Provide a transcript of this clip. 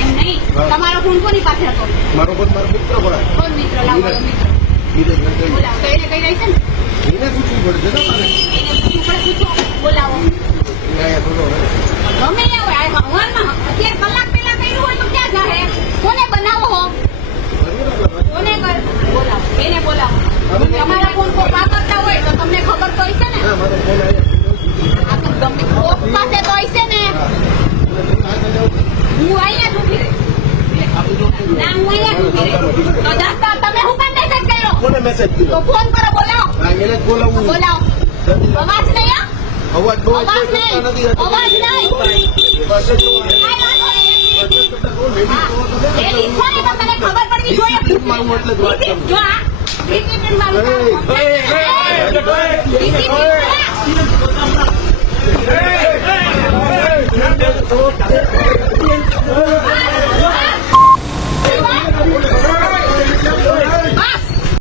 એમ નહીં, તમારો ફોન કોની પાસે હતો? મારો ફોન મારો મિત્ર પણ કોણ મિત્ર? લાવો મિત્ર બોલાવો. તો એને કઈ રહી છે ને એને પૂછવું પડશે ને મારે. એને પૂછવું પડે, પૂછો. બોલાવો. ગમે ત્યાં હોય, આ હવારમાં અત્યારે કલાક પહેલા કર્યું હોય તો ક્યાં જાહે? કોને બનાવો હો? કોને કર? બોલાવો. એને બોલાવો. તમારા ફોન કોઈ વાપરતા હોય તો તમને ખબર તો હશે ને. હા, મારો ફોન આવ્યો. આ તો ગમે કોક પાસે તો હશે ને. હું અહીંયા જ ઊભી રહી. ના, હું અહીંયા જ ઊભી રહી. તો જાસ્તા તમે હું કામ મેસેજ કર્યો? કોને મેસેજ તો કર્યો? ફોન કરો, બોલાવો. હા, એને જ બોલાવું. બોલાવો. અવાજ નહીં હા? અવાજ બહુ અવાજ નહીં. અવાજ નહીં. હા, લેડીઝ હોય તો તને ખબર પડવી જોઈએ. મારું એટલે જ વાત કરું. જો આ ડિસિપ્લિન વાળું કામ.